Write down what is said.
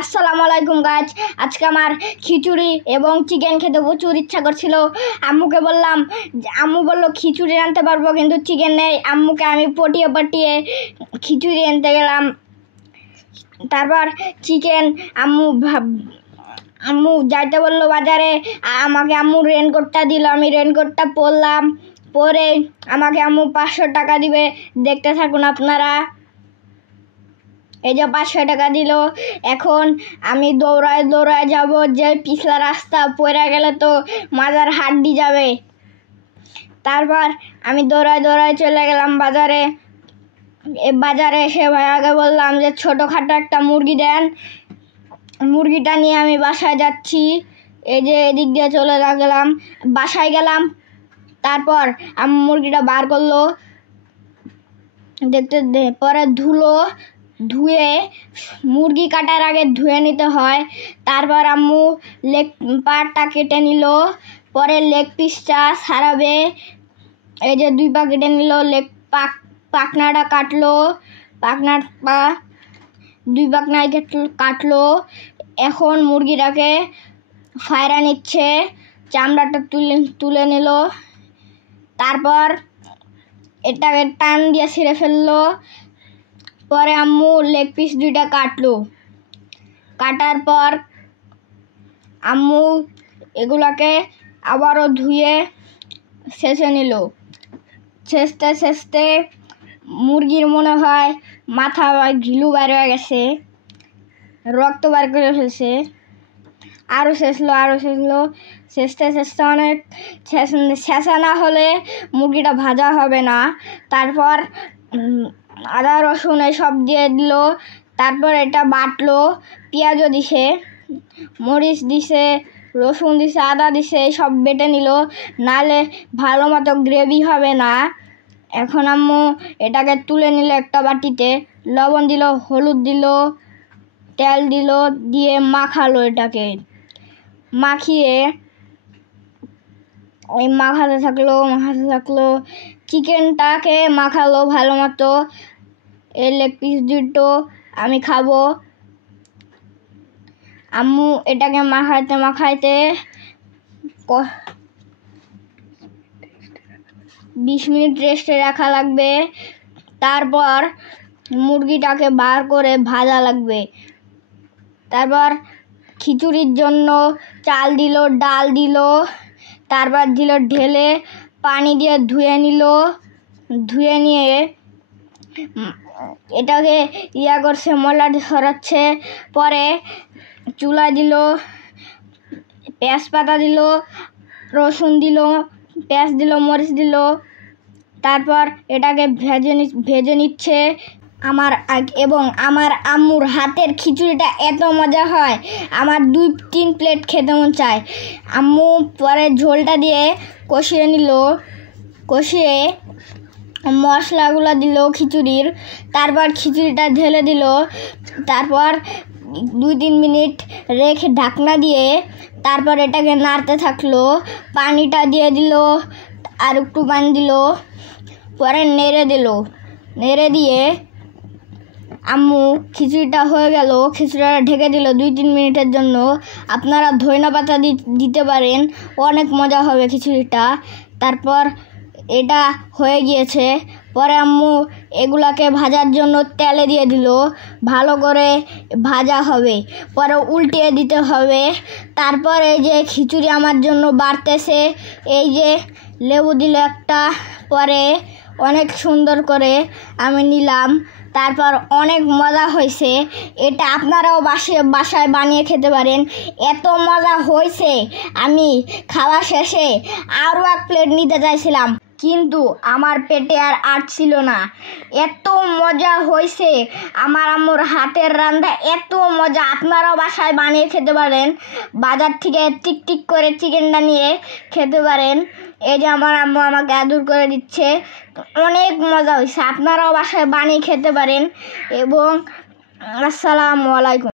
আসসালামু আলাইকুম গাইজ। আজকে আমার খিচুড়ি এবং চিকেন খেতে প্রচুর ইচ্ছা করছিল। আম্মুকে বললাম, আম্মু বললো খিচুড়ি আনতে পারবো কিন্তু চিকেন নেই। আম্মুকে আমি পটিয়ে পটিয়ে খিচুড়ি আনতে গেলাম। তারপর চিকেন আম্মু যাইতে বললো বাজারে। আমাকে আম্মু রেনকোটটা দিল, আমি রেনকোটটা পরলাম। পরে আমাকে আম্মু 500 টাকা দিবে। দেখতে থাকুন আপনারা। এই যে 500 টাকা দিল। এখন আমি দৌড়ায় যাব, যে পিছলা রাস্তা পড়ে গেলে তো মাজার হাড্ডি যাবে। তারপর আমি দৌড়ায় চলে গেলাম বাজারে। বাজারে এসে ভাইয়াকে বললাম যে ছোটোখাটো একটা মুরগি দেন। মুরগিটা নিয়ে আমি বাসায় যাচ্ছি। এই যে এদিক দিয়ে চলে গেলাম, বাসায় গেলাম। তারপর আমি মুরগিটা বার করলো, দেখতে পরে ধুয়ে মুরগি কাটার আগে ধুয়ে নিতে হয়। তারপর আম্মু লেগ পার্টটা কেটে নিল। পরে লেগ পিসটা ছাড়াবে। এই যে 2 পা কেটে নিল, পাখনাটা কাটলো, পাখনার 2 পাখনায় কাটলো। এখন মুরগিটাকে ফায়রা নিচ্ছে, চামড়াটা তুলে নিল। তারপর এটাকে টান দিয়ে ছিঁড়ে ফেললো। পরে আম্মু লেগ পিস 2টা কাটলো। কাটার পর আম্মু এগুলাকে আবারও ধুয়ে ছেঁচে নিল। ছেঁচতে মুরগির মনে হয় মাথা ঘিলু বের হয়ে গেছে, রক্ত বার করে ফেলছে। আরও ছেঁচলো। ছেঁচতে অনেক ছেঁচা না হলে মুরগিটা ভাজা হবে না। তারপর আদা রসুন এসব দিয়ে দিল। তারপর এটা বাটলো, পেঁয়াজও দিছে, মরিচ দিছে, রসুন দিছে, আদা দিছে, সব বেটে নিল, নাহলে ভালো মতো গ্রেভি হবে না। এখন আম্মু এটাকে তুলে নিল একটা বাটিতে। লবণ দিল, হলুদ দিল, তেল দিল, দিয়ে মাখালো। এটাকে মাখিয়ে মাখাতে থাকলো। চিকেনটাকে মাখালো ভালো মতো। এই লেগ পিস 2টো আমি খাবো। আম্মু এটাকে মাখাইতে 20 মিনিট রেস্টে রাখা লাগবে। তারপর মুরগিটাকে বার করে ভাজা লাগবে। তারপর খিচুড়ির জন্য চাল দিল, ডাল দিল, তারপর দিল ঢেলে, পানি দিয়ে ধুয়ে নিয়ে এটাকে করছে, মশলাটি সরাচ্ছে। পরে চুলায় দিল, তেজপাতা দিল, রসুন দিল, পেঁয়াজ দিল, মরিচ দিল। তারপর এটাকে ভেজে নিচ্ছে। আমার আম্মুর হাতের খিচুড়িটা এত মজা হয়, আমার 2-3 প্লেট খেতে মন চায়। আম্মু পরে ঝোলটা দিয়ে কষিয়ে মশলাগুলো দিল খিচুড়ির। তারপর খিচুড়িটা ঢেলে দিল। তারপর 2-3 মিনিট রেখে ঢাকনা দিয়ে তারপর এটাকে নাড়তে থাকলো। পানিটা দিয়ে দিল, আর একটু পানি দিল। পরে নেড়ে দিয়ে আম্মু খিচুড়িটা হয়ে গেল। খিচুড়িটা ঢেকে দিল 2-3 মিনিটের জন্য। আপনারা ধনিয়া পাতা দিতে পারেন, অনেক মজা হবে খিচুড়িটা। তারপর এটা হয়ে গিয়েছে। পরে আম্মু এগুলাকে ভাজার জন্য তেলে দিয়ে দিল, ভালো করে ভাজা হবে। পরে উল্টিয়ে দিতে হবে। তারপর এই যে খিচুড়ি আমার জন্য বাড়তেছে। এই যে লেবু দিল একটা। পরে অনেক সুন্দর করে আমি নিলাম। তারপর অনেক মজা হয়েছে। এটা আপনারাও বাসায় বানিয়ে খেতে পারেন। এত মজা হয়েছে, আমি খাওয়া শেষে আরও 1 প্লেট নিতে চাইছিলাম, কিন্তু আমার পেটে আর আটছিল না। এত মজা হয়েছে, আমার আম্মুর হাতের রান্না এত মজা। আপনারাও বাসায় বানিয়ে খেতে পারেন। বাজার থেকে টিক করে চিকেনটা নিয়ে খেতে পারেন। এই যে আমার আম্মু আমাকে আদর করে দিচ্ছে, অনেক মজা হয়েছে। আপনারাও বাসায় বানিয়ে খেতে পারেন। এবং আসসালামু আলাইকুম।